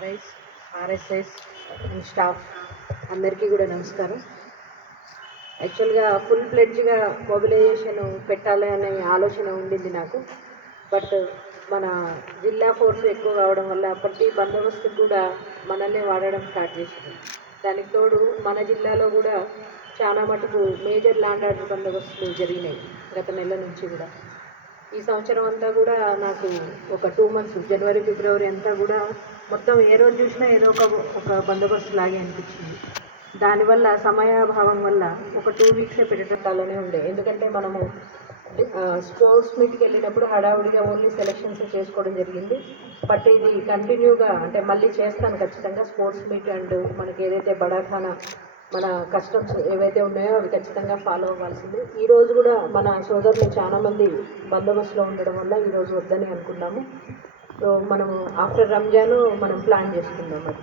ఆర్ఐస్ RSS and staff అందరికీ కూడా నమస్కారం. యాక్చువల్గా ఫుల్ ప్లెడ్జ్గా మొబిలైజేషన్ పెట్టాలి అనే ఆలోచన ఉండింది నాకు. బట్ మన జిల్లా ఫోర్స్ ఎక్కువ కావడం వల్ల ప్రతి బందోబస్తుకు కూడా మనల్ని వాడడం స్టార్ట్ చేసింది. దానికి తోడు మన జిల్లాలో కూడా చాలా మటుకు మేజర్ ల్యాండ్ ఆర్డర్ బందోబస్తులు జరిగినాయి గత నెల నుంచి కూడా. ఈ సంవత్సరం అంతా కూడా నాకు ఒక 2 months జనవరి ఫిబ్రవరి అంతా కూడా మొత్తం ఏ రోజు చూసినా ఏదో ఒక బందోబస్తు లాగే అనిపించింది. దానివల్ల సమయాభావం వల్ల ఒక 2 weeks పెట్టడాలనే ఉండే. ఎందుకంటే మనము స్పోర్ట్స్ మీట్కి వెళ్ళినప్పుడు హడావుడిగా ఓన్లీ సెలెక్షన్స్ చేసుకోవడం జరిగింది. బట్ ఇది కంటిన్యూగా అంటే మళ్ళీ చేస్తాను ఖచ్చితంగా. స్పోర్ట్స్ మీట్ అండ్ మనకి ఏదైతే బడాఖానా మన కస్టమ్స్ ఏవైతే ఉన్నాయో అవి ఖచ్చితంగా ఫాలో అవ్వాల్సింది. ఈరోజు కూడా మన సోదరులు చాలామంది బందోబస్తులో ఉండడం వల్ల ఈరోజు వద్దని అనుకున్నాము. సో మనము ఆఫ్టర్ రంజాన్ మనం ప్లాన్ చేసుకుందాం. అది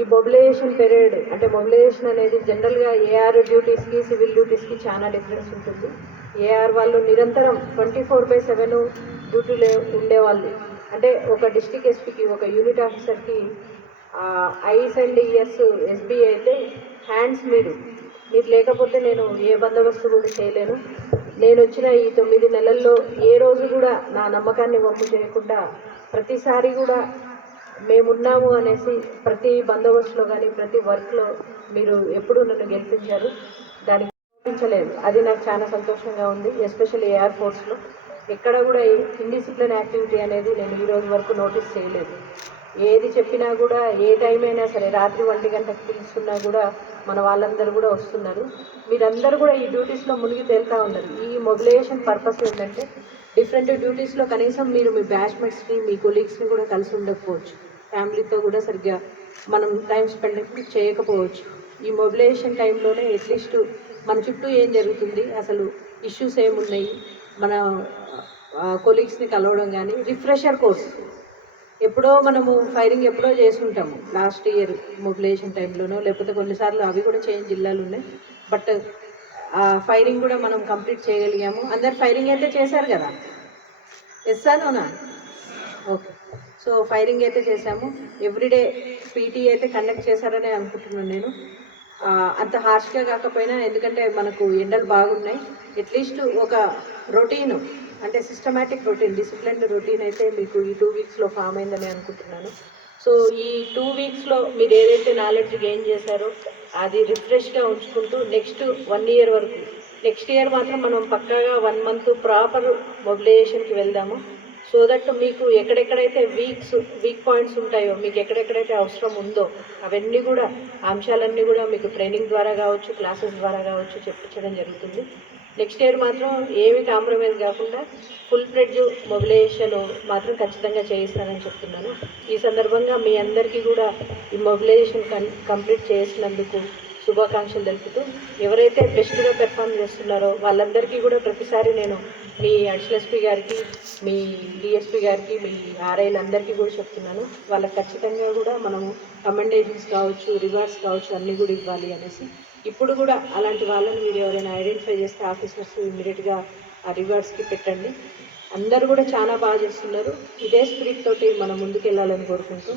ఈ మొబిలైజేషన్ పీరియడ్ అంటే మొబిలైజేషన్ అనేది జనరల్గా ఏఆర్ డ్యూటీస్కి సివిల్ డ్యూటీస్కి చాలా డిఫరెన్స్ ఉంటుంది. ఏఆర్ వాళ్ళు నిరంతరం 24/7 డ్యూటీలో ఉండేవాళ్ళు. అంటే ఒక డిస్ట్రిక్ట్ ఎస్పీకి ఒక యూనిట్ ఆఫీసర్కి ఐస్ అండ్ ఇయర్స్ ఎస్బీ అయితే హ్యాండ్స్ మీరు లేకపోతే నేను ఏ బందోబస్తు కూడా చేయలేను. నేను వచ్చిన ఈ 9 నెలల్లో ఏ రోజు కూడా నా నమ్మకాన్ని వమ్ము చేయకుండా ప్రతిసారి కూడా మేమున్నాము అనేసి ప్రతి బందోబస్తులో కానీ ప్రతి వర్క్లో మీరు ఎప్పుడూ నన్ను గెలిపించారు. దానికి గెలిపించలేదు. అది నాకు చాలా సంతోషంగా ఉంది. ఎస్పెషల్లీ ఏఆర్ ఫోర్స్లో ఎక్కడ కూడా ఇండిసిప్లిన్ యాక్టివిటీ అనేది నేను ఈ రోజు వరకు నోటీస్ చేయలేదు. ఏది చెప్పినా కూడా ఏ టైం అయినా సరే రాత్రి 1 గంటకు పిలుస్తున్నా కూడా మన వాళ్ళందరూ కూడా వస్తున్నారు. మీరందరూ కూడా ఈ డ్యూటీస్లో మునిగి తేలుతూ ఉన్నారు. ఈ మొబిలైజేషన్ పర్పస్ ఏంటంటే డిఫరెంట్ డ్యూటీస్లో కనీసం మీరు మీ బ్యాచ్మేట్స్ని మీ కొలీగ్స్ని కూడా కలిసి ఉండకపోవచ్చు. ఫ్యామిలీతో కూడా సరిగ్గా మనం టైం స్పెండ్ చేయకపోవచ్చు. ఈ మొబిలైజేషన్ టైంలోనే అట్లీస్ట్ మన చుట్టూ ఏం జరుగుతుంది, అసలు ఇష్యూస్ ఏమున్నాయి, మన కొలీగ్స్ని కలవడం కానీ రిఫ్రెషర్ కోర్స్ ఎప్పుడో మనము ఫైరింగ్ ఎప్పుడో చేసుకుంటాము లాస్ట్ ఇయర్ మొబిలైజేషన్ టైంలోనో, లేకపోతే కొన్నిసార్లు అవి కూడా చేయని జిల్లాలు ఉన్నాయి. బట్ ఆ ఫైరింగ్ కూడా మనం కంప్లీట్ చేయగలిగాము. అందరు ఫైరింగ్ అయితే చేశారు కదా, ఎస్సానోనా? ఓకే. సో ఫైరింగ్ అయితే చేశాము. ఎవ్రీడే పీటీ అయితే కండక్ట్ చేశారని అనుకుంటున్నాను నేను. అంత హార్ష్గా కాకపోయినా, ఎందుకంటే మనకు ఎండలు బాగున్నాయి. అట్లీస్ట్ ఒక రొటీను అంటే సిస్టమేటిక్ రొటీన్, డిసిప్లిన్ రొటీన్ అయితే మీకు ఈ 2 weeksలో ఫామ్ అయిందని అనుకుంటున్నాను. సో ఈ 2 weeksలో మీరు ఏదైతే నాలెడ్జ్ గెయిన్ చేశారో అది రిఫ్రెష్గా ఉంచుకుంటూ నెక్స్ట్ 1 year వరకు, నెక్స్ట్ ఇయర్ మాత్రం మనం పక్కాగా 1 month ప్రాపర్ మొబిలైజేషన్కి వెళ్దాము. సో దట్ మీకు ఎక్కడెక్కడైతే వీక్ పాయింట్స్ ఉంటాయో, మీకు ఎక్కడెక్కడైతే అవసరం ఉందో అవన్నీ కూడా అంశాలన్నీ కూడా మీకు ట్రైనింగ్ ద్వారా కావచ్చు, క్లాసెస్ ద్వారా కావచ్చు చెప్పించడం జరుగుతుంది. నెక్స్ట్ ఇయర్ మాత్రం ఏమి కాంప్రమైజ్ కాకుండా ఫుల్ ఫ్లెడ్జ్ మొబిలైజేషన్ మాత్రం ఖచ్చితంగా చేయిస్తానని చెప్తున్నాను. ఈ సందర్భంగా మీ అందరికీ కూడా ఈ మొబిలైజేషన్ కంప్లీట్ చేసినందుకు శుభాకాంక్షలు తెలుపుతూ, ఎవరైతే బెస్ట్గా పెర్ఫామ్ చేస్తున్నారో వాళ్ళందరికీ కూడా ప్రతిసారి నేను మీ అడిషనల్ ఎస్పీ గారికి, మీ డిఎస్పీ గారికి, మీ ఆర్ఐలందరికీ కూడా చెప్తున్నాను. వాళ్ళకి ఖచ్చితంగా కూడా మనము కమెండేషన్స్ కావచ్చు, రివార్డ్స్ కావచ్చు అన్నీ కూడా ఇవ్వాలి అనేసి. ఇప్పుడు కూడా అలాంటి వాళ్ళని మీరు ఎవరైనా ఐడెంటిఫై చేస్తే ఆఫీసర్స్ ఇమ్మీడియట్గా ఆ రివార్డ్స్కి పెట్టండి. అందరూ కూడా చాలా బాగా చేస్తున్నారు. ఇదే స్పిరిట్ తోటి మనం ముందుకు వెళ్ళాలని కోరుకుంటూ